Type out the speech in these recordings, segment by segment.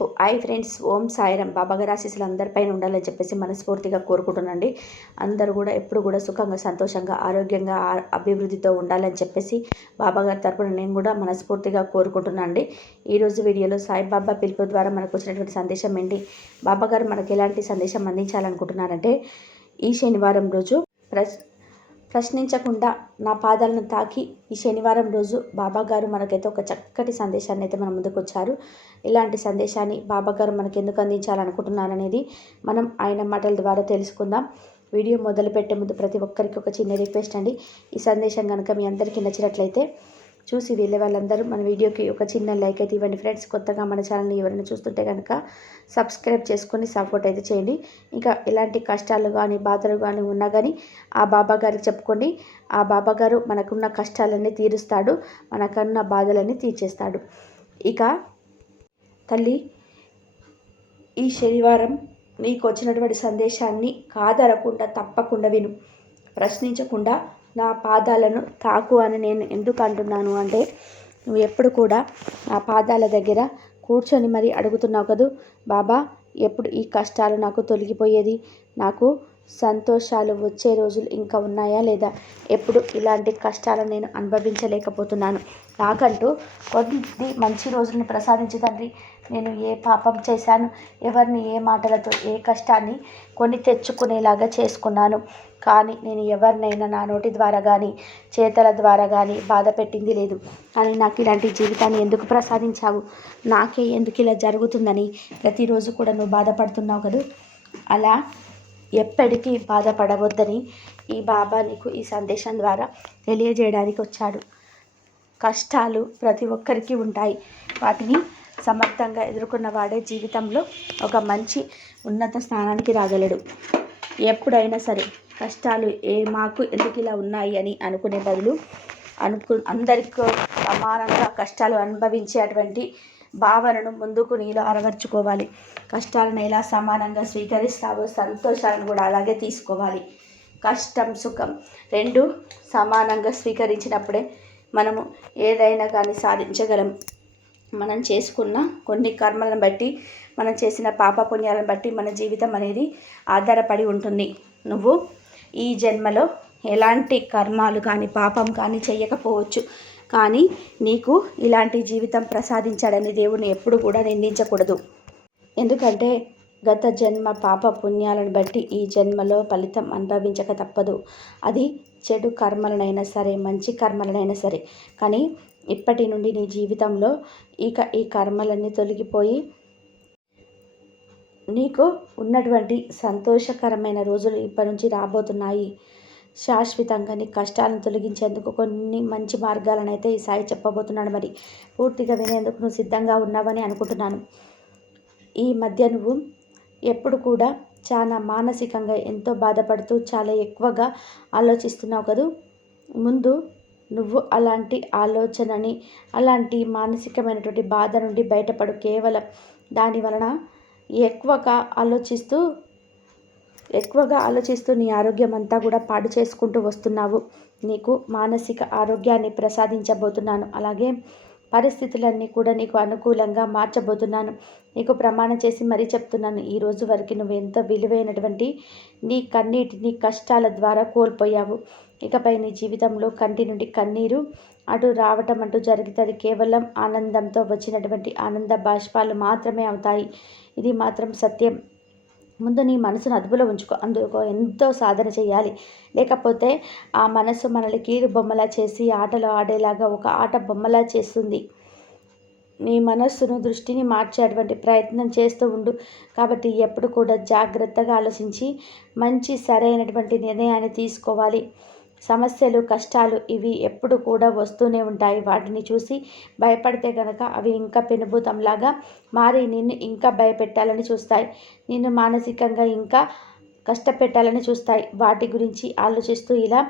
Hi friends Om Sairam బాబాగారాశీసులు అందరిపైన ఉండాలని చెప్పేసి మనస్ఫూర్తిగా కోరుకుంటున్నాండి అందరూ కూడా ఎప్పుడు కూడా సుఖంగా సంతోషంగా ఆరోగ్యంగా అభివృద్ధితో ఉండాలని చెప్పేసి బాబాగారి తరపున నేను కూడా మనస్ఫూర్తిగా కోరుకుంటున్నాండి అండి ఈరోజు వీడియోలో సాయిబాబా పిలుపు ద్వారా మనకు వచ్చినటువంటి సందేశం ఏంటి? బాబాగారు మనకు ఎలాంటి సందేశం అందించాలనుకుంటున్నారంటే ఈ శనివారం రోజు ప్రస్ ప్రశ్నించకుండా నా పాదాలను తాకి ఈ శనివారం రోజు బాబా గారు మనకైతే ఒక చక్కటి సందేశాన్ని అయితే మన ముందుకు వచ్చారు ఇలాంటి సందేశాన్ని బాబా గారు మనకు ఎందుకు అందించాలనుకుంటున్నారనేది మనం ఆయన మాటల ద్వారా తెలుసుకుందాం. వీడియో మొదలు పెట్టే ముందు ప్రతి ఒక్కరికి ఒక చిన్న రిక్వెస్ట్ అండి. ఈ సందేశం కనుక మీ అందరికీ నచ్చినట్లయితే చూసి వెళ్ళే వాళ్ళందరూ మన వీడియోకి ఒక చిన్న లైక్ అయితే ఇవ్వండి ఫ్రెండ్స్. కొత్తగా మన ఛానల్ని ఎవరైనా చూస్తుంటే కనుక సబ్స్క్రైబ్ చేసుకొని సపోర్ట్ అయితే చేయండి. ఇంకా ఎలాంటి కష్టాలు కానీ బాధలు కానీ ఉన్నా కానీ ఆ బాబా గారికి చెప్పుకోండి. ఆ బాబా గారు మనకున్న కష్టాలన్నీ తీరుస్తాడు. మనకున్న బాధలన్నీ తీర్చేస్తాడు. ఇక తల్లి ఈ శనివారం నీకు వచ్చినటువంటి సందేశాన్ని కాదరకుండా తప్పకుండా విను. ప్రశ్నించకుండా నా పాదాలను తాకు అని నేను ఎందుకు అంటున్నాను అంటే నువ్వు ఎప్పుడు కూడా నా పాదాల దగ్గర కూర్చొని మరి అడుగుతున్నావు కదూ? బాబా ఎప్పుడు ఈ కష్టాలు నాకు తొలగిపోయేది? నాకు సంతోషాలు వచ్చే రోజులు ఇంకా ఉన్నాయా లేదా? ఎప్పుడు ఇలాంటి కష్టాలను నేను అనుభవించలేకపోతున్నాను. నాకంటూ కొద్ది మంచి రోజులను ప్రసాదించి తండ్రి. నేను ఏ పాపం చేశాను ఎవరిని ఏ మాటలతో ఏ కష్టాన్ని కొని తెచ్చుకునేలాగా చేసుకున్నాను. కానీ నేను ఎవరినైనా నా నోటి ద్వారా కానీ చేతల ద్వారా కానీ బాధ పెట్టింది లేదు. కానీ నాకు ఇలాంటి జీవితాన్ని ఎందుకు ప్రసాదించావు? నాకే ఎందుకు ఇలా జరుగుతుందని ప్రతిరోజు కూడా నువ్వు బాధపడుతున్నావు కదా? అలా ఎప్పటికీ బాధపడవద్దని ఈ బాబా నీకు ఈ సందేశం ద్వారా తెలియజేయడానికి వచ్చాడు. కష్టాలు ప్రతి ఒక్కరికి ఉంటాయి. వాటిని సమర్థంగా ఎదుర్కొన్న వాడే జీవితంలో ఒక మంచి ఉన్నత స్థానానికి రాగలడు. ఎప్పుడైనా సరే కష్టాలు ఏ మాకు ఎందుకు ఇలా ఉన్నాయి అని అనుకునే బదులు అనుకు అందరికీ సమానంగా కష్టాలు అనుభవించేటువంటి భావనను ముందుకు నీలో అరవర్చుకోవాలి కష్టాలను ఎలా సమానంగా స్వీకరిస్తావో సంతోషాలను కూడా అలాగే తీసుకోవాలి. కష్టం సుఖం రెండు సమానంగా స్వీకరించినప్పుడే మనము ఏదైనా కానీ సాధించగలం. మనం చేసుకున్న కొన్ని కర్మలను బట్టి మనం చేసిన పాప పుణ్యాలను బట్టి మన జీవితం అనేది ఆధారపడి ఉంటుంది. నువ్వు ఈ జన్మలో ఎలాంటి కర్మాలు కానీ పాపం కానీ చేయకపోవచ్చు. కానీ నీకు ఇలాంటి జీవితం ప్రసాదించాడని దేవుని ఎప్పుడు కూడా నిందించకూడదు. ఎందుకంటే గత జన్మ పాప పుణ్యాలను బట్టి ఈ జన్మలో ఫలితం అనుభవించక తప్పదు. అది చెడు కర్మలనైనా సరే మంచి కర్మలనైనా సరే. కానీ ఇప్పటి నుండి నీ జీవితంలో ఇక ఈ కర్మలన్నీ తొలగిపోయి నీకు ఉన్నటువంటి సంతోషకరమైన రోజులు ఇప్పటి నుంచి రాబోతున్నాయి. శాశ్వతంగా నీ కష్టాలను తొలగించేందుకు కొన్ని మంచి మార్గాలను అయితే ఈ సాయి చెప్పబోతున్నాడు మరి. పూర్తిగా వినేందుకు నువ్వు సిద్ధంగా ఉన్నావని అనుకుంటున్నాను. ఈ మధ్య నువ్వు ఎప్పుడు కూడా చాలా మానసికంగా ఎంతో బాధపడుతూ చాలా ఎక్కువగా ఆలోచిస్తున్నావు కదూ? ముందు నువ్వు అలాంటి ఆలోచనని అలాంటి మానసికమైనటువంటి బాధ నుండి బయటపడు. కేవలం దాని వలన ఎక్కువగా ఆలోచిస్తూ ఎక్కువగా ఆలోచిస్తూ నీ ఆరోగ్యం అంతా కూడా పాడు చేసుకుంటూ వస్తున్నావు. నీకు మానసిక ఆరోగ్యాన్ని ప్రసాదించబోతున్నాను. అలాగే పరిస్థితులన్నీ కూడా నీకు అనుకూలంగా మార్చబోతున్నాను. నీకు ప్రమాణం చేసి మరీ చెప్తున్నాను. ఈ రోజు వరకు నువ్వు ఎంతో విలువైనటువంటి నీ కన్నీటిని కష్టాల ద్వారా కోల్పోయావు. ఇకపై నీ జీవితంలో కంటి నుండి కన్నీరు అటు రావటం అంటూ జరుగుతుంది. కేవలం ఆనందంతో వచ్చినటువంటి ఆనంద బాష్పాలు మాత్రమే అవుతాయి. ఇది మాత్రం సత్యం. ముందు నీ మనసును అదుపులో ఉంచుకో. అందుకు ఎంతో సాధన చేయాలి. లేకపోతే ఆ మనసు మనల్ని కీరు బొమ్మలా చేసి ఆటలు ఆడేలాగా ఒక ఆట బొమ్మలా చేస్తుంది. నీ మనస్సును దృష్టిని మార్చేటువంటి ప్రయత్నం చేస్తూ ఉండు. కాబట్టి ఎప్పుడు కూడా జాగ్రత్తగా ఆలోచించి మంచి సరైనటువంటి నిర్ణయాన్ని తీసుకోవాలి. సమస్యలు కష్టాలు ఇవి ఎప్పుడు కూడా వస్తూనే ఉంటాయి. వాటిని చూసి భయపడితే గనక అవి ఇంకా పెనుభూతంలాగా మారి నిన్ను ఇంకా భయపెట్టాలని చూస్తాయి. నిన్ను మానసికంగా ఇంకా కష్టపెట్టాలని చూస్తాయి. వాటి గురించి ఆలోచిస్తూ ఇలా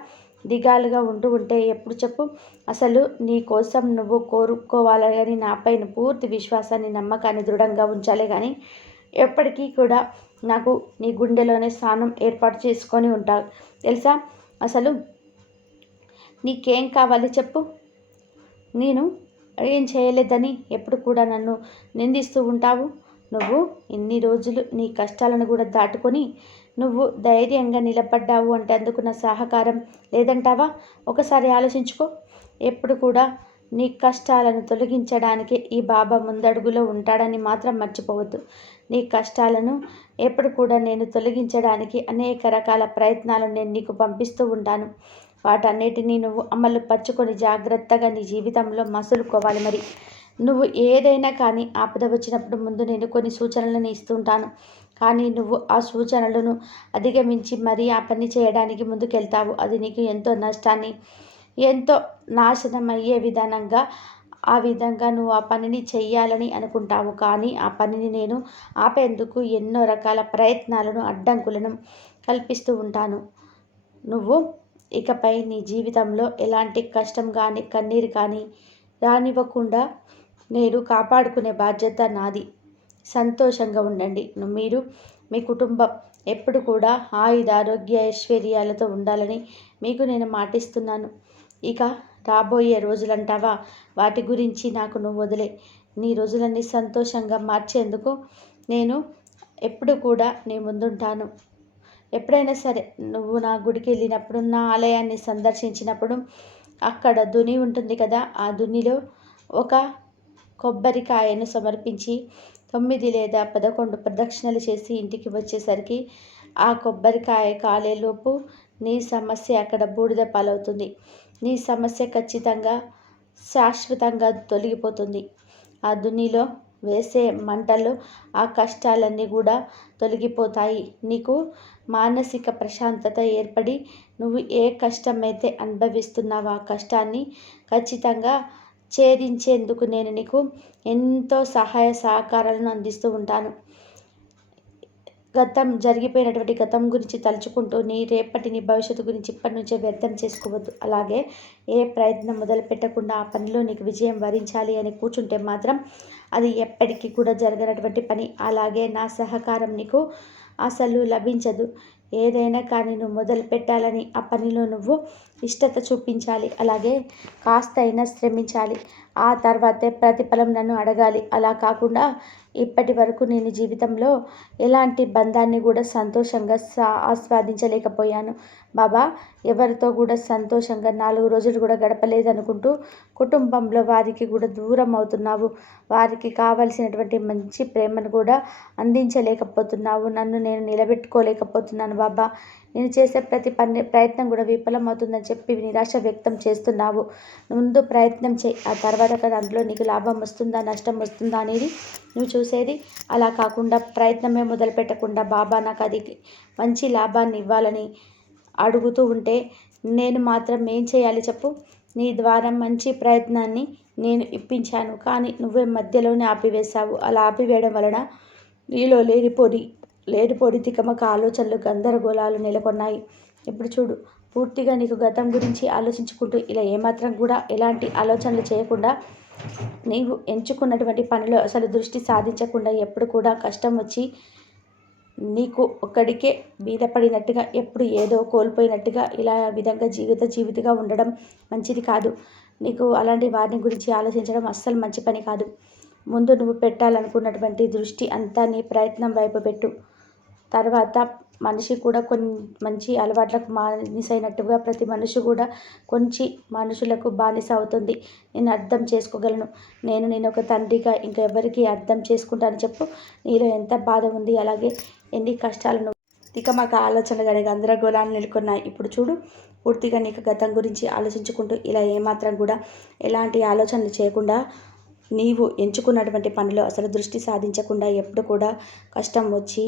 దిగాలుగా ఉంటూ ఉంటే ఎప్పుడు చెప్పు? అసలు నీ కోసం నువ్వు కోరుకోవాలి కానీ నాపై పూర్తి విశ్వాసాన్ని నమ్మకాన్ని దృఢంగా ఉంచాలి కానీ ఎప్పటికీ కూడా నాకు నీ గుండెలోనే స్థానం ఏర్పాటు చేసుకొని ఉంటావు. తెలుసా? అసలు నీకేం కావాలి చెప్పు. నేను ఏం చేయలేదని ఎప్పుడు కూడా నన్ను నిందిస్తూ ఉంటావు. నువ్వు ఇన్ని రోజులు నీ కష్టాలను కూడా దాటుకొని నువ్వు ధైర్యంగా నిలబడ్డావు అంటే అందుకున్న సహకారం లేదంటావా? ఒకసారి ఆలోచించుకో. ఎప్పుడు కూడా నీ కష్టాలను తొలగించడానికి ఈ బాబా ముందడుగులో ఉంటాడని మాత్రం మర్చిపోవద్దు. నీ కష్టాలను ఎప్పుడు కూడా నేను తొలగించడానికి అనేక రకాల ప్రయత్నాలు నేను నీకు పంపిస్తూ ఉంటాను. వాటన్నిటినీ నువ్వు అమలు పరుచుకొని జాగ్రత్తగా నీ జీవితంలో మసులుకోవాలి మరి. నువ్వు ఏదైనా కానీ ఆపద వచ్చినప్పుడు ముందు నేను కొన్ని సూచనలను ఇస్తుంటాను. కానీ నువ్వు ఆ సూచనలను అధిగమించి మరీ ఆ పని చేయడానికి ముందుకెళ్తావు. అది నీకు ఎంతో నష్టాన్ని ఎంతో నాశనం అయ్యే విధానంగా ఆ విధంగా నువ్వు ఆ పనిని చెయ్యాలని అనుకుంటావు. కానీ ఆ పనిని నేను ఆపేందుకు ఎన్నో రకాల ప్రయత్నాలను అడ్డంకులను కల్పిస్తూ ఉంటాను. నువ్వు ఇకపై నీ జీవితంలో ఎలాంటి కష్టం కానీ కన్నీరు కానీ రానివ్వకుండా నేను కాపాడుకునే బాధ్యత నాది. సంతోషంగా ఉండండి. మీరు మీ కుటుంబం ఎప్పుడు కూడా ఆయుధ ఆరోగ్య ఐశ్వర్యాలతో ఉండాలని మీకు నేను మాటిస్తున్నాను. ఇక రాబోయే రోజులంటావా? వాటి గురించి నాకు నువ్వు వదిలే. నీ రోజులన్నీ సంతోషంగా మార్చేందుకు నేను ఎప్పుడు కూడా నీ ముందుంటాను. ఎప్పుడైనా సరే నువ్వు నా గుడికి వెళ్ళినప్పుడు నా ఆలయాన్ని సందర్శించినప్పుడు అక్కడ దుని ఉంటుంది కదా ఆ దునిలో ఒక కొబ్బరికాయను సమర్పించి తొమ్మిది లేదా పదకొండు ప్రదక్షిణలు చేసి ఇంటికి వచ్చేసరికి ఆ కొబ్బరికాయ కాలేలోపు నీ సమస్య అక్కడ బూడిద పాలవుతుంది. నీ సమస్య ఖచ్చితంగా శాశ్వతంగా తొలగిపోతుంది. ఆ దునిలో వేసే మంటలు ఆ కష్టాలన్నీ కూడా తొలగిపోతాయి. నీకు మానసిక ప్రశాంతత ఏర్పడి నువ్వు ఏ కష్టమైతే అనుభవిస్తున్నావో ఆ కష్టాన్ని ఖచ్చితంగా ఛేదించేందుకు నేను నీకు ఎంతో సహాయ సహకారాలను అందిస్తూ ఉంటాను. గతం జరిగిపోయినటువంటి గతం గురించి తలుచుకుంటూ నీ రేపటిని భవిష్యత్తు గురించి ఇప్పటి నుంచే వ్యర్థం చేసుకోవద్దు. అలాగే ఏ ప్రయత్నం మొదలు పెట్టకుండా ఆ పనిలో నీకు విజయం వరించాలి అని కూర్చుంటే మాత్రం అది ఎప్పటికీ కూడా జరగనటువంటి పని. అలాగే నా సహకారం నీకు అసలు లభించదు. ఏదైనా కానీ నువ్వు మొదలు పెట్టాలని ఆ పనిలో నువ్వు ఇష్టత చూపించాలి. అలాగే కాస్త అయినా శ్రమించాలి. ఆ తర్వాతే ప్రతిఫలం నన్ను అడగాలి. అలా కాకుండా ఇప్పటి వరకు నేను జీవితంలో ఎలాంటి బంధాన్ని కూడా సంతోషంగా సా ఆస్వాదించలేకపోయాను. బాబా ఎవరితో కూడా సంతోషంగా నాలుగు రోజులు కూడా గడపలేదనుకుంటూ కుటుంబంలో వారికి కూడా దూరం అవుతున్నావు. వారికి కావలసినటువంటి మంచి ప్రేమను కూడా అందించలేకపోతున్నావు. నన్ను నేను నిలబెట్టుకోలేకపోతున్నాను బాబా. నేను చేసే ప్రతి పని ప్రయత్నం కూడా విఫలమవుతుందని చెప్పి నిరాశ వ్యక్తం చేస్తున్నావు. ముందు ప్రయత్నం చేయి ఆ తర్వాత అందులో నీకు లాభం వస్తుందా నష్టం వస్తుందా అనేది నువ్వు చూసేది. అలా కాకుండా ప్రయత్నమే మొదలు పెట్టకుండా బాబా నాకు అది మంచి లాభాన్ని ఇవ్వాలని అడుగుతూ ఉంటే నేను మాత్రం ఏం చేయాలి చెప్పు? నీ ద్వారా మంచి ప్రయత్నాన్ని నేను ఇప్పించాను. కానీ నువ్వే మధ్యలోనే ఆపివేశావు. అలా ఆపివేయడం వలన నీలో లేనిపోని లేనిపోని తికమక ఆలోచనలు గందరగోళాలు నెలకొన్నాయి. ఇప్పుడు చూడు పూర్తిగా నీకు గతం గురించి ఆలోచించుకుంటూ ఇలా ఏమాత్రం కూడా ఎలాంటి ఆలోచనలు చేయకుండా నీవు ఎంచుకున్నటువంటి పనిలో అసలు దృష్టి సాధించకుండా ఎప్పుడు కూడా కష్టం వచ్చి నీకు ఒక్కడికే మీద పడినట్టుగా ఎప్పుడు ఏదో కోల్పోయినట్టుగా ఇలా విధంగా జీవిత జీవితగా ఉండడం మంచిది కాదు. నీకు అలాంటి వారిని గురించి ఆలోచించడం అస్సలు మంచి పని కాదు. ముందు నువ్వు పెట్టాలనుకున్నటువంటి దృష్టి అంతా నీ ప్రయత్నం వైపు పెట్టు. తర్వాత మనిషి కూడా కొన్ని మంచి అలవాట్లకు బానిసైనట్టుగా ప్రతి మనిషి కూడా కొంచెం మనుషులకు బానిస అవుతుంది. నేను అర్థం చేసుకోగలను. నేను నేను ఒక తండ్రిగా ఇంకా ఎవరికి అర్థం చేసుకుంటాను చెప్పు. నీలో ఎంత బాధ ఉంది అలాగే ఎన్ని కష్టాలను ఇక మాకు ఆలోచనలు కానీ గందరగోళాలు నెలకొన్నాయి. ఇప్పుడు చూడు పూర్తిగా నీకు గతం గురించి ఆలోచించుకుంటూ ఇలా ఏమాత్రం కూడా ఎలాంటి ఆలోచనలు చేయకుండా నీవు ఎంచుకున్నటువంటి పనిలో అసలు దృష్టి సాధించకుండా ఎప్పుడు కూడా కష్టం వచ్చి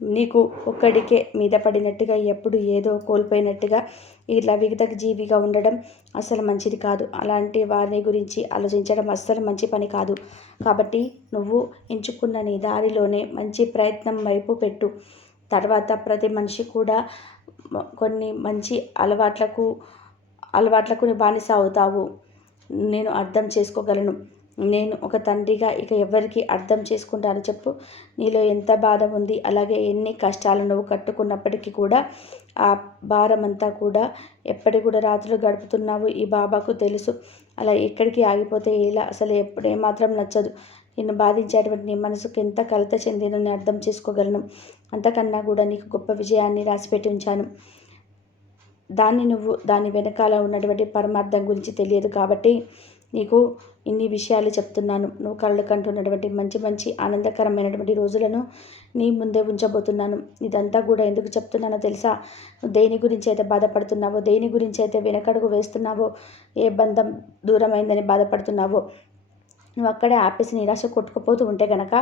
నీకు ఒక్కడికే మీద పడినట్టుగా ఎప్పుడు ఏదో కోల్పోయినట్టుగా ఇట్లా విగత జీవిగా ఉండడం అసలు మంచిది కాదు. అలాంటి వారిని గురించి ఆలోచించడం అస్సలు మంచి పని కాదు. కాబట్టి నువ్వు ఎంచుకున్న నీ దారిలోనే మంచి ప్రయత్నం వైపు పెట్టు. తర్వాత ప్రతి మనిషి కూడా కొన్ని మంచి అలవాట్లకు అలవాట్లకు బానిస అవుతావు. నేను అర్థం చేసుకోగలను. నేను ఒక తండ్రిగా ఇక ఎవరికి అర్థం చేసుకుంటాను చెప్పు. నీలో ఎంత బాధ ఉంది అలాగే ఎన్ని కష్టాలు నువ్వు కట్టుకున్నప్పటికీ కూడా ఆ భారం అంతా కూడా ఎప్పటి కూడా రాత్రులు గడుపుతున్నావు ఈ బాబాకు తెలుసు. అలా ఎక్కడికి ఆగిపోతే ఇలా అసలు ఎప్పుడు ఏమాత్రం నచ్చదు. నిన్ను బాధించేటువంటి నీ మనసుకు ఎంత కలత చెందినో నేను అర్థం చేసుకోగలను. అంతకన్నా కూడా నీకు గొప్ప విజయాన్ని రాసిపెట్టి ఉంచాను. దాన్ని నువ్వు దాని వెనకాల ఉన్నటువంటి పరమార్థం గురించి తెలియదు కాబట్టి నీకు ఇన్ని విషయాలు చెప్తున్నాను. నువ్వు కళ్ళు కంటున్నటువంటి మంచి మంచి ఆనందకరమైనటువంటి రోజులను నీ ముందే ఉంచబోతున్నాను. ఇదంతా కూడా ఎందుకు చెప్తున్నానో తెలుసా? నువ్వు దేని గురించి అయితే బాధపడుతున్నావో దేని గురించి అయితే వెనకడుగు వేస్తున్నావో ఏ బంధం దూరమైందని బాధపడుతున్నావో నువ్వు అక్కడే ఆపేసి నిరాశ కొట్టుకుపోతూ ఉంటే గనక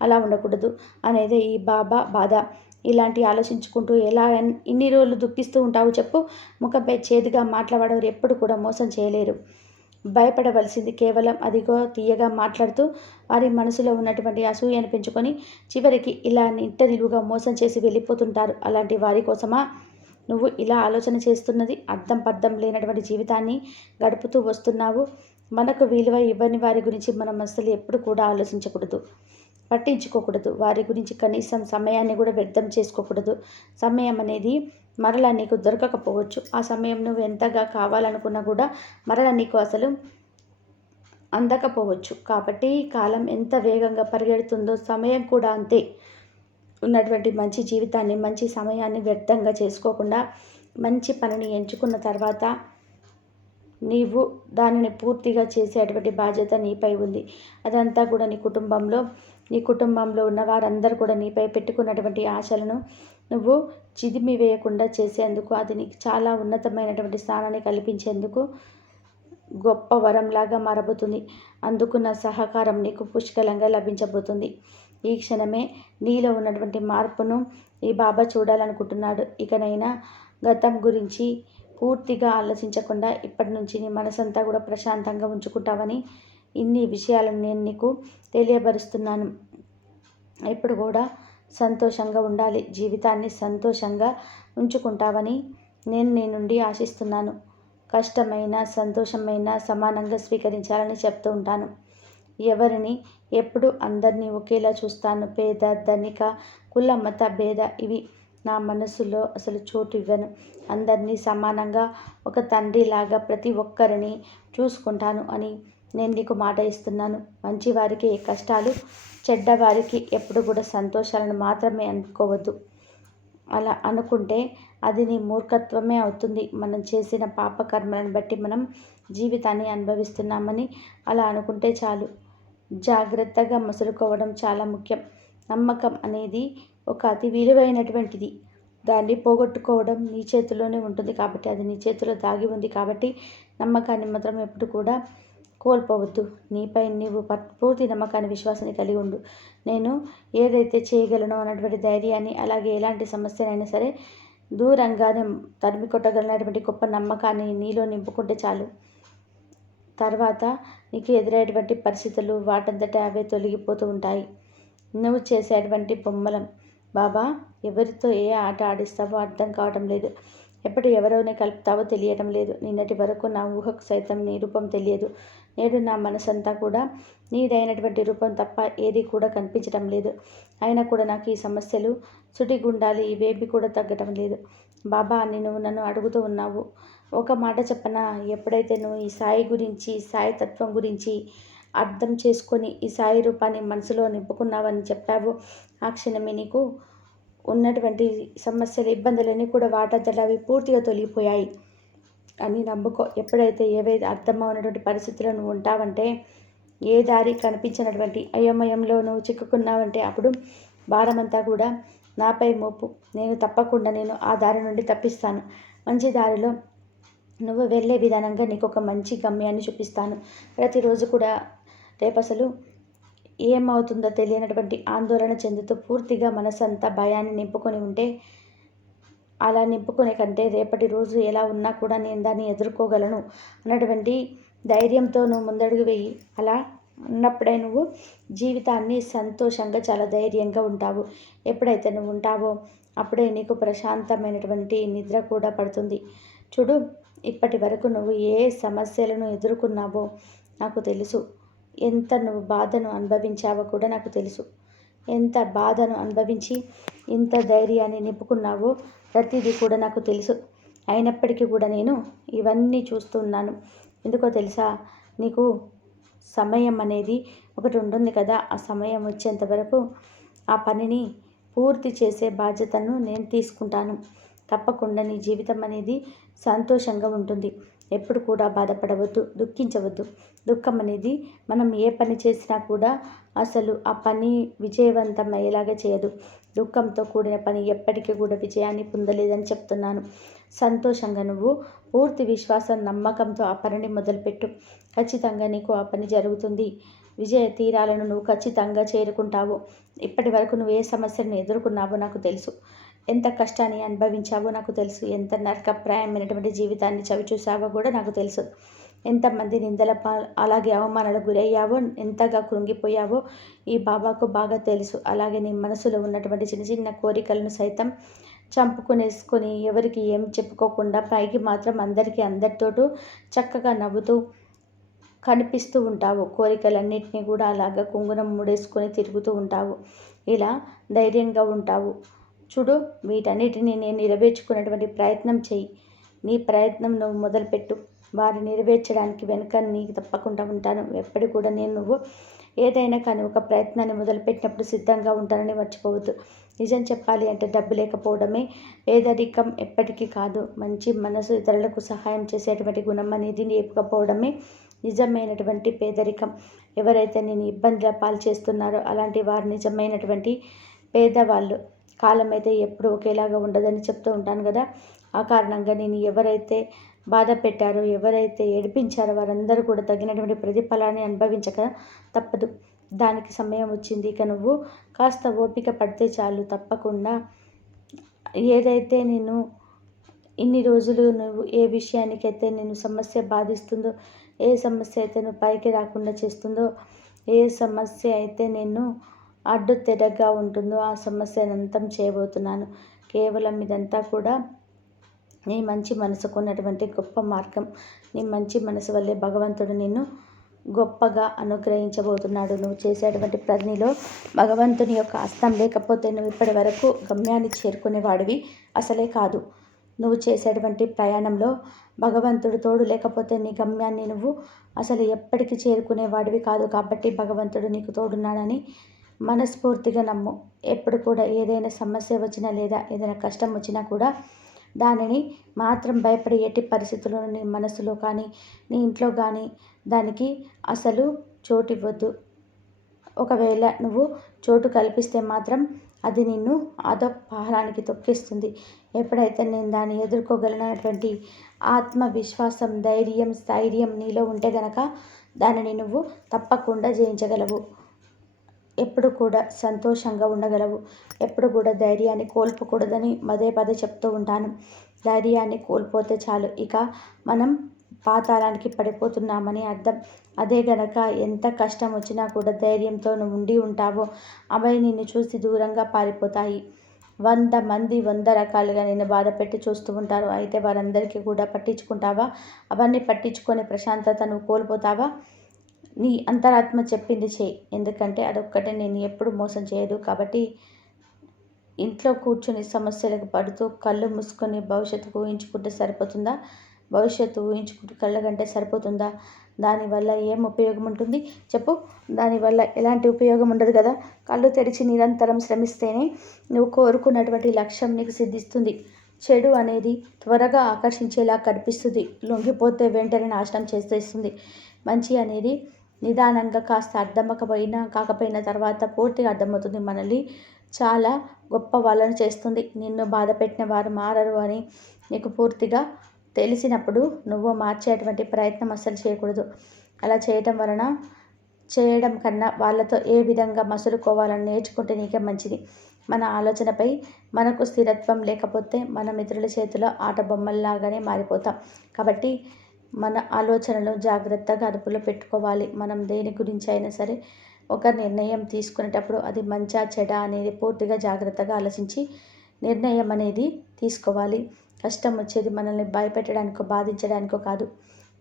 అలా ఉండకూడదు అనేది ఈ బాబా బాధ. ఇలాంటి ఆలోచించుకుంటూ ఎలా ఇన్ని రోజులు దుఃఖిస్తూ ఉంటావు చెప్పు. ముఖంపై చేదుగా మాట్లాడేవారు ఎప్పుడు కూడా మోసం చేయలేరు. భయపడవలసింది. కేవలం అదిగో తీయగా మాట్లాడుతూ వారి మనసులో ఉన్నటువంటి అసూయను పెంచుకొని చివరికి ఇలా నిట్ట నిలువుగా మోసం చేసి వెళ్ళిపోతుంటారు. అలాంటి వారి కోసమా? నువ్వు ఇలా ఆలోచన చేస్తున్నది అర్థం పర్థం లేనటువంటి జీవితాన్ని గడుపుతూ వస్తున్నావు. మనకు విలువ ఇవ్వని వారి గురించి మనం అసలు ఎప్పుడు కూడా ఆలోచించకూడదు. పట్టించుకోకూడదు. వారి గురించి కనీసం సమయాన్ని కూడా వ్యర్థం చేసుకోకూడదు. సమయం అనేది మరలా నీకు దొరకకపోవచ్చు. ఆ సమయం నువ్వు ఎంతగా కావాలనుకున్నా కూడా మరలా నీకు అసలు అందకపోవచ్చు. కాబట్టి కాలం ఎంత వేగంగా పరిగెడుతుందో సమయం కూడా అంతే. ఉన్నటువంటి మంచి జీవితాన్ని మంచి సమయాన్ని వ్యర్థంగా చేసుకోకుండా మంచి పనిని ఎంచుకున్న తర్వాత నీవు దానిని పూర్తిగా చేసేటువంటి బాధ్యత నీపై ఉంది. అదంతా కూడా నీ కుటుంబంలో నీ కుటుంబంలో ఉన్న వారందరూ కూడా నీపై పెట్టుకున్నటువంటి ఆశలను నువ్వు చిదిమి వేయకుండా చేసేందుకు అది నీకు చాలా ఉన్నతమైనటువంటి స్థానాన్ని కల్పించేందుకు గొప్ప వరంలాగా మారబోతుంది. అందుకున్న సహకారం నీకు పుష్కలంగా లభించబోతుంది. ఈ క్షణమే నీలో ఉన్నటువంటి మార్పును ఈ బాబా చూడాలనుకుంటున్నాడు. ఇకనైనా గతం గురించి పూర్తిగా ఆలోచించకుండా ఇప్పటి నుంచి నీ మనసంతా కూడా ప్రశాంతంగా ఉంచుకుంటావని ఇన్ని విషయాలను నేను నీకు తెలియబరుస్తున్నాను. ఇప్పుడు కూడా సంతోషంగా ఉండాలి. జీవితాన్ని సంతోషంగా ఉంచుకుంటావని నేను నీ నుండి ఆశిస్తున్నాను. కష్టమైన సంతోషమైన సమానంగా స్వీకరించాలని చెప్తూ ఉంటాను. ఎవరిని ఎప్పుడు అందరినీ ఒకేలా చూస్తాను. పేద ధనిక కుల మత భేద ఇవి నా మనసులో అసలు చోటు ఇవ్వను. అందరినీ సమానంగా ఒక తండ్రిలాగా ప్రతి ఒక్కరిని చూసుకుంటాను అని నేను నీకు మాట ఇస్తున్నాను. మంచివారికి ఏ కష్టాలు చెడ్డవారికి ఎప్పుడు కూడా సంతోషాలను మాత్రమే అనుకోవద్దు అలా అనుకుంటే అది నీ మూర్ఖత్వమే అవుతుంది. మనం చేసిన పాపకర్మలను బట్టి మనం జీవితాన్ని అనుభవిస్తున్నామని అలా అనుకుంటే చాలు. జాగ్రత్తగా మసులుకోవడం చాలా ముఖ్యం. నమ్మకం అనేది ఒక అతి విలువైనటువంటిది. దాన్ని పోగొట్టుకోవడం నీ చేతిలోనే ఉంటుంది కాబట్టి అది నీ చేతిలో దాగి ఉంది కాబట్టి నమ్మకాన్ని మాత్రం ఎప్పుడు కూడా కోల్పోవద్దు. నీపై నీవు పూర్తి నమ్మకాన్ని విశ్వాసాన్ని కలిగి ఉండు. నేను ఏదైతే చేయగలను అన్నటువంటి ధైర్యాన్ని అలాగే ఎలాంటి సమస్యనైనా సరే దూరంగానే తరిమి కొట్టగలిగినటువంటి గొప్ప నమ్మకాన్ని నీలో నింపుకుంటే చాలు. తర్వాత నీకు ఎదురయ్యేటువంటి పరిస్థితులు వాటంతట అవే తొలగిపోతూ ఉంటాయి. నువ్వు చేసేటువంటి బొమ్మలం బాబా ఎవరితో ఏ ఆట ఆడిస్తావో అర్థం కావటం లేదు. ఎప్పుడు ఎవరోని కలుపుతావో తెలియటం లేదు. నిన్నటి వరకు నా ఊహకు సైతం నీ రూపం తెలియదు. నేడు నా మనసంతా కూడా నీదైనటువంటి రూపం తప్ప ఏది కూడా కనిపించటం లేదు. అయినా కూడా నాకు ఈ సమస్యలు సుడిగుండాలి ఇవేవి కూడా తగ్గటం లేదు. బాబా అని నువ్వు నన్ను అడుగుతూ ఉన్నావు. ఒక మాట చెప్పనా? ఎప్పుడైతే నువ్వు ఈ సాయి గురించి సాయి తత్వం గురించి అర్థం చేసుకొని ఈ సాయి రూపాన్ని మనసులో నింపుకున్నావని చెప్పావు ఆ క్షణమే నీకు ఉన్నటువంటి సమస్యలు ఇబ్బందులన్నీ కూడా వాటంతట అవి పూర్తిగా తొలగిపోయాయి అని నమ్ముకో. ఎప్పుడైతే ఏవైతే అర్థమవునటువంటి పరిస్థితుల్లో నువ్వు ఉంటావంటే ఏ దారి కనిపించినటువంటి అయోమయంలో నువ్వు చిక్కుకున్నావంటే అప్పుడు భారమంతా కూడా నాపై మోపు. నేను తప్పకుండా నేను ఆ దారి నుండి తప్పిస్తాను. మంచి దారిలో నువ్వు వెళ్ళే విధానంగా నీకు ఒక మంచి గమ్యాన్ని చూపిస్తాను. ప్రతిరోజు కూడా రేపు అసలు ఏమవుతుందో తెలియనటువంటి ఆందోళన చెందుతూ పూర్తిగా మనసంతా భయాన్ని నింపుకొని ఉంటే అలా నింపుకునే కంటే రేపటి రోజు ఎలా ఉన్నా కూడా నేను దాన్ని ఎదుర్కోగలను అన్నటువంటి ధైర్యంతో నువ్వు ముందడుగు వేయి. అలా ఉన్నప్పుడే నువ్వు జీవితాన్ని సంతోషంగా చాలా ధైర్యంగా ఉంటావు. ఎప్పుడైతే నువ్వు ఉంటావో అప్పుడే నీకు ప్రశాంతమైనటువంటి నిద్ర కూడా పడుతుంది. చూడు ఇప్పటి వరకు నువ్వు ఏ సమస్యలను ఎదుర్కొన్నావో నాకు తెలుసు. ఎంత నువ్వు బాధను అనుభవించావో కూడా నాకు తెలుసు. ఎంత బాధను అనుభవించి ఎంత ధైర్యాన్ని నింపుకున్నావో ప్రతిదీ కూడా నాకు తెలుసు. అయినప్పటికీ కూడా నేను ఇవన్నీ చూస్తున్నాను. ఎందుకో తెలుసా? నీకు సమయం అనేది ఒకటి ఉంటుంది కదా? ఆ సమయం వచ్చేంత వరకు ఆ పనిని పూర్తి చేసే బాధ్యతను నేను తీసుకుంటాను. తప్పకుండా నీ జీవితం అనేది సంతోషంగా ఉంటుంది. ఎప్పుడు కూడా బాధపడవద్దు దుఃఖించవద్దు. దుఃఖం అనేది మనం ఏ పని చేసినా కూడా అసలు ఆ పని విజయవంతం అయ్యేలాగా చేయదు. దుఃఖంతో కూడిన పని ఎప్పటికీ కూడా విజయాన్ని పొందలేదని చెప్తున్నాను. సంతోషంగా నువ్వు పూర్తి విశ్వాసం నమ్మకంతో ఆ పనిని మొదలుపెట్టు. ఖచ్చితంగా నీకు ఆ పని జరుగుతుంది. విజయ తీరాలను నువ్వు ఖచ్చితంగా చేరుకుంటావు. ఇప్పటి వరకు నువ్వు ఏ సమస్యను ఎదుర్కొన్నావో నాకు తెలుసు. ఎంత కష్టాన్ని అనుభవించావో నాకు తెలుసు. ఎంత నరకప్రాయమైనటువంటి జీవితాన్ని చవి చూసావో కూడా నాకు తెలుసు. ఎంతమంది నిందల అలాగే అవమానాలకు గురయ్యావో ఎంతగా కృంగిపోయావో ఈ బాబాకు బాగా తెలుసు. అలాగే నీ మనసులో ఉన్నటువంటి చిన్న చిన్న కోరికలను సైతం చంపుకునేసుకొని ఎవరికి ఏం చెప్పుకోకుండా పైకి మాత్రం అందరికీ అందరితోటూ చక్కగా నవ్వుతూ కనిపిస్తూ ఉంటావు. కోరికలన్నింటినీ కూడా అలాగా కుంగునం ముడేసుకొని తిరుగుతూ ఉంటావు. ఇలా ధైర్యంగా ఉంటావు. చూడు వీటన్నిటిని నేను నెరవేర్చుకునేటువంటి ప్రయత్నం చెయ్యి. నీ ప్రయత్నం నువ్వు మొదలుపెట్టు. వారు నెరవేర్చడానికి వెనుక నీకు తప్పకుండా ఉంటాను. ఎప్పటి కూడా నేను నువ్వు ఏదైనా కానీ ఒక ప్రయత్నాన్ని మొదలుపెట్టినప్పుడు సిద్ధంగా ఉంటానని మర్చిపోవద్దు. నిజం చెప్పాలి అంటే డబ్బు లేకపోవడమే పేదరికం ఎప్పటికీ కాదు. మంచి మనసు ఇతరులకు సహాయం చేసేటువంటి గుణం అనేది నేర్పకపోవడమే నిజమైనటువంటి పేదరికం. ఎవరైతే నేను ఇబ్బందుల పాలు చేస్తున్నారో అలాంటి వారు నిజమైనటువంటి పేదవాళ్ళు. కాలం అయితే ఎప్పుడు ఒకేలాగా ఉండదని చెప్తూ ఉంటాను కదా. ఆ కారణంగా నేను ఎవరైతే బాధ పెట్టారో ఎవరైతే ఏడిపించారో వారందరూ కూడా తగినటువంటి ప్రతిఫలాన్ని అనుభవించక తప్పదు. దానికి సమయం వచ్చింది ఇక నువ్వు కాస్త ఓపిక పడితే చాలు. తప్పకుండా ఏదైతే నేను ఇన్ని రోజులు నువ్వు ఏ విషయానికైతే నేను సమస్య బాధిస్తుందో ఏ సమస్య అయితే నువ్వు పైకి రాకుండా చేస్తుందో ఏ సమస్య అయితే నేను అడ్డు తెరగా ఉంటుందో ఆ సమస్యను అంతం చేయబోతున్నాను. కేవలం ఇదంతా కూడా నీ మంచి మనసుకు ఉన్నటువంటి గొప్ప మార్గం. నీ మంచి మనసు వల్లే భగవంతుడు నిన్ను గొప్పగా అనుగ్రహించబోతున్నాడు. నువ్వు చేసేటువంటి ప్రజ్ఞలో భగవంతుని యొక్క అస్తం లేకపోతే నువ్వు ఇప్పటి వరకు గమ్యాన్ని చేరుకునేవాడివి. అసలే కాదు. నువ్వు చేసేటువంటి ప్రయాణంలో భగవంతుడు తోడు లేకపోతే నీ గమ్యాన్ని నువ్వు అసలు ఎప్పటికీ చేరుకునేవాడివి కాదు. కాబట్టి భగవంతుడు నీకు తోడున్నాడని మనస్ఫూర్తిగా నమ్ము. ఎప్పుడు కూడా ఏదైనా సమస్య వచ్చినా లేదా ఏదైనా కష్టం వచ్చినా కూడా దానిని మాత్రం భయపడే ఎట్టి పరిస్థితుల్లో నీ మనసులో కానీ నీ ఇంట్లో కానీ దానికి అసలు చోటు ఇవ్వద్దు ఒకవేళ నువ్వు చోటు కల్పిస్తే మాత్రం అది నిన్ను అధోపాహారానికి తొక్కిస్తుంది. ఎప్పుడైతే నేను దాన్ని ఎదుర్కోగలనటువంటి ఆత్మవిశ్వాసం ధైర్యం స్థైర్యం నీలో ఉంటే గనక దానిని నువ్వు తప్పకుండా జయించగలవు. ఎప్పుడు కూడా సంతోషంగా ఉండగలవు. ఎప్పుడు కూడా ధైర్యాన్ని కోల్పోకూడదని పదే పదే చెప్తూ ఉంటాను. ధైర్యాన్ని కోల్పోతే చాలు. ఇక మనం పాతాళానికి పడిపోతున్నామని అర్థం. అదే గనక ఎంత కష్టం వచ్చినా కూడా ధైర్యంతో నువ్వు ఉండి ఉంటావో అవి నిన్ను చూసి దూరంగా పారిపోతాయి. వంద మంది వంద రకాలుగా నేను బాధ పెట్టి చూస్తూ ఉంటారు. అయితే వారందరికీ కూడా పట్టించుకుంటావా? అవన్నీ పట్టించుకొని ప్రశాంతత నువ్వు కోల్పోతావా? నీ అంతరాత్మ చెప్పింది చేయి. ఎందుకంటే అదొక్కటే నేను ఎప్పుడు మోసం చేయదు కాబట్టి ఇంట్లో కూర్చొని సమస్యలకు పడుతూ కళ్ళు మూసుకొని భవిష్యత్తు ఊహించుకుంటే సరిపోతుందా? భవిష్యత్తు ఊహించుకుంటూ కళ్ళగంటే సరిపోతుందా? దానివల్ల ఏం ఉపయోగం ఉంటుంది? చెప్పు. దానివల్ల ఎలాంటి ఉపయోగం ఉండదు కదా? కళ్ళు తెరిచి నిరంతరం శ్రమిస్తేనే నువ్వు కోరుకున్నటువంటి లక్ష్యం నీకు సిద్ధిస్తుంది. చెడు అనేది త్వరగా ఆకర్షించేలా కనిపిస్తుంది. లొంగిపోతే వెంటనే నాశనం చేసేస్తుంది. మంచి అనేది నిదానంగా కాస్త అర్థమకపోయినా కాకపోయిన తర్వాత పూర్తిగా అర్థమవుతుంది మనల్ని. చాలా గొప్ప వాళ్ళని చేస్తుంది. నిన్ను బాధ పెట్టిన వారు మారరు అని నీకు పూర్తిగా తెలిసినప్పుడు నువ్వు మార్చేటువంటి ప్రయత్నం అస్సలు చేయకూడదు. అలా చేయటం వలన చేయడం కన్నా వాళ్ళతో ఏ విధంగా మసులుకోవాలని నేర్చుకుంటే నీకే మంచిది. మన ఆలోచనపై మనకు స్థిరత్వం లేకపోతే మన మిత్రుల చేతిలో ఆట బొమ్మల్లాగానే మారిపోతాం. కాబట్టి మన ఆలోచనలో జాగ్రత్తగా అదుపులో పెట్టుకోవాలి. మనం దేని గురించి అయినా సరే ఒక నిర్ణయం తీసుకునేటప్పుడు అది మంచా చెడ అనేది పూర్తిగా జాగ్రత్తగా ఆలోచించి నిర్ణయం అనేది తీసుకోవాలి. కష్టం వచ్చేది మనల్ని భయపెట్టడానికో బాధించడానికో కాదు.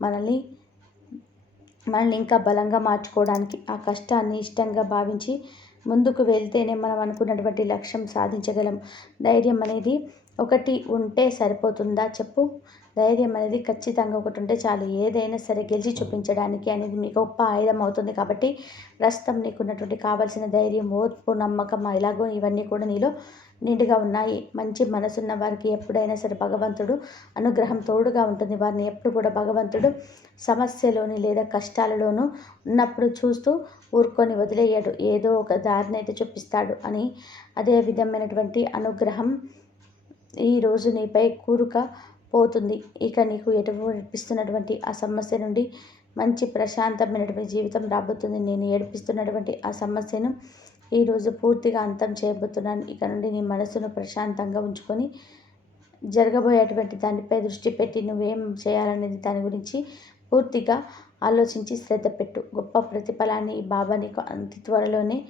మనల్ని మనల్ని ఇంకా బలంగా మార్చుకోవడానికి ఆ కష్టాన్ని ఇష్టంగా భావించి ముందుకు వెళ్తేనే మనం అనుకున్నటువంటి లక్ష్యం సాధించగలం. ధైర్యం అనేది ఒకటి ఉంటే సరిపోతుందా చెప్పు? ధైర్యం అనేది ఖచ్చితంగా ఒకటి ఉంటే చాలు. ఏదైనా సరే గెలిచి చూపించడానికి అనేది మీకు గొప్ప ఆయుధం అవుతుంది కాబట్టి ప్రస్తుతం నీకున్నటువంటి కావాల్సిన ధైర్యం ఓర్పు నమ్మకం ఇలాగో ఇవన్నీ కూడా నీలో నిండుగా ఉన్నాయి. మంచి మనసున్న వారికి ఎప్పుడైనా సరే భగవంతుడు అనుగ్రహం తోడుగా ఉంటుంది. వారిని ఎప్పుడు కూడా భగవంతుడు సమస్యలోని లేదా కష్టాలలోనూ ఉన్నప్పుడు చూస్తూ ఊరుకొని వదిలేయడు. ఏదో ఒక దారిని అయితే చూపిస్తాడు అని అదే విధమైనటువంటి అనుగ్రహం ఈరోజు నీపై కూరుక పోతుంది. ఇక నీకు ఏడిపిస్తున్నటువంటి ఆ సమస్య నుండి మంచి ప్రశాంతమైనటువంటి జీవితం రాబోతుంది. నేను ఏడిపిస్తున్నటువంటి ఆ సమస్యను ఈరోజు పూర్తిగా అంతం చేయబోతున్నాను. ఇక నుండి నీ మనసును ప్రశాంతంగా ఉంచుకొని జరగబోయేటువంటి దానిపై దృష్టి పెట్టి నువ్వేం చేయాలనేది దాని గురించి పూర్తిగా ఆలోచించి శ్రద్ధ పెట్టు. గొప్ప ప్రతిఫలాన్ని ఈ బాబా నీకు అతి త్వరలోనే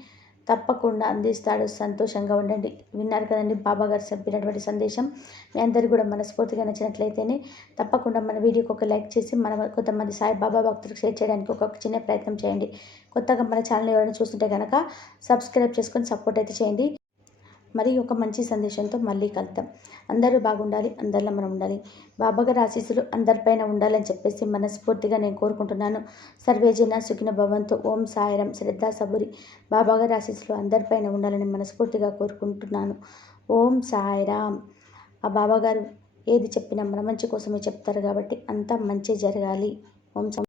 తప్పకుండా అందిస్తాడు. సంతోషంగా ఉండండి. విన్నారు కదండి బాబా గారు చెప్పినటువంటి సందేశం. మీ అందరికీ కూడా మనస్ఫూర్తిగా నచ్చినట్లయితేనే తప్పకుండా మన వీడియోకి ఒక లైక్ చేసి మన కొంతమంది సాయిబాబా భక్తులకు షేర్ చేయడానికి ఒక చిన్న ప్రయత్నం చేయండి. కొత్తగా మన ఛానల్ ఎవరైనా చూస్తుంటే కనుక సబ్స్క్రైబ్ చేసుకొని సపోర్ట్ అయితే చేయండి. మరి ఒక మంచి సందేశంతో మళ్ళీ కలుద్దాం. అందరూ బాగుండాలి అందరిలో మనం ఉండాలి. బాబాగారి ఆశీస్సులు అందరిపైన ఉండాలని చెప్పేసి మనస్ఫూర్తిగా నేను కోరుకుంటున్నాను. సర్వేజన సుఖిన భవంతో ఓం సాయరం శ్రద్ధా సబురి. బాబాగారి ఆశీస్సులు అందరిపైన ఉండాలని మనస్ఫూర్తిగా కోరుకుంటున్నాను. ఓం సాయిరామ్ ఆ బాబాగారు ఏది చెప్పినా మన మంచి కోసమే చెప్తారు కాబట్టి అంతా మంచి జరగాలి. ఓం